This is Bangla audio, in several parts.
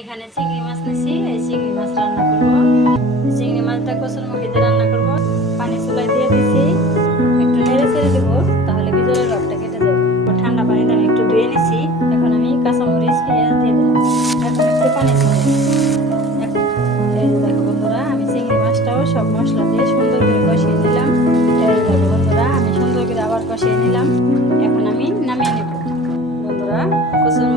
এখানে চিংড়ি মাছ নিছি, এই চিংড়ি মাছ রান্না করব। চিংড়ি মাছটা কচুর মুখিতে রান্না করব। পানি চুলায় দিয়ে দিছি। একটু নেড়ে ছেড়ে দেবো, তাহলে ভিতরের রকটা কেটে যাবে। ঠান্ডা পানিতে আমি একটু ধুয়ে নিছি। এখন আমি কাঁচামরিচ, পেঁয়াজ দিয়ে দিলাম এখন একটু পানি দেখো বন্ধুরা, আমি চিংড়ি মাছটাও সব মশলা দিয়ে সুন্দর করে কষিয়ে নিলাম। বন্ধুরা, আমি সুন্দর করে আবার কষিয়ে নিলাম। এখন আমি নামিয়ে নেব। বন্ধুরা কচুরমুখী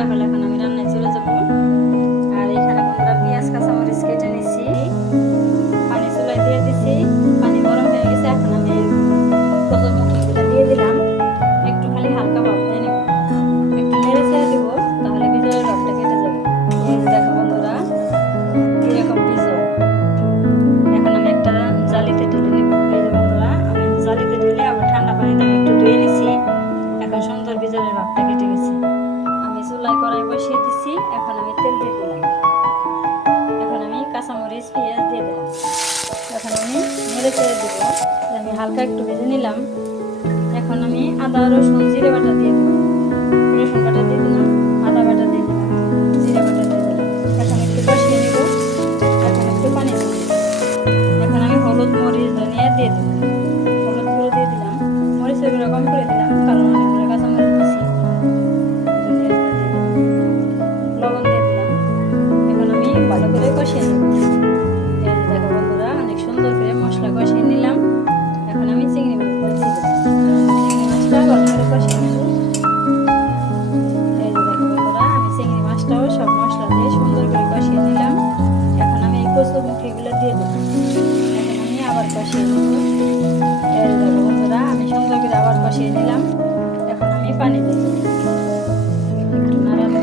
রান্না করব নেড়ে চেড়ে দেবো। আমি হালকা একটু ভেজে নিলাম। এখন আমি আদা, রসুন, জিরে বাটা দিয়ে দেবো। রসুন বাটা দিয়ে দিলাম, আদা বাটা দিয়ে দিলাম, জিরে বাটা দিয়ে দিলাম। এখন একটু কষিয়ে নেব। এখন একটু পানি দেবো। এখন আমি হলুদ, মরিচ, ধনিয়া দিয়ে দেবো। হলুদ দিয়ে দিলাম। মরিচের গুঁড়ো কম করে দিলাম, কারণ অনেকগুলো কাঁচামরিচ দিছি ধনিয়ার গুঁড়ো দিয়ে দিলাম। লবণ দিয়ে দিলাম। এখন আমি ভালো করে কষিয়ে নেব। এখন মুখে এগুলো দিয়ে দেবো আমি আবার কষিয়ে দেবো। বন্ধুরা, আমি সুন্দর করে আবার কষিয়ে দিলাম। এখন আমি পানি দিয়ে একটু দেবো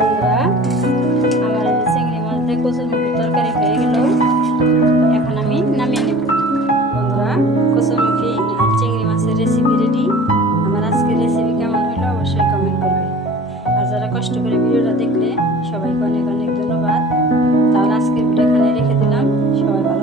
বন্ধুরা, আমার চিংড়ি মাছ দিয়ে ভিডিওটা দেখলে সবাইকে অনেক অনেক ধন্যবাদ। তাহলে আজকের ভিডিও এখানে রেখে দিলাম। সবাই ভালো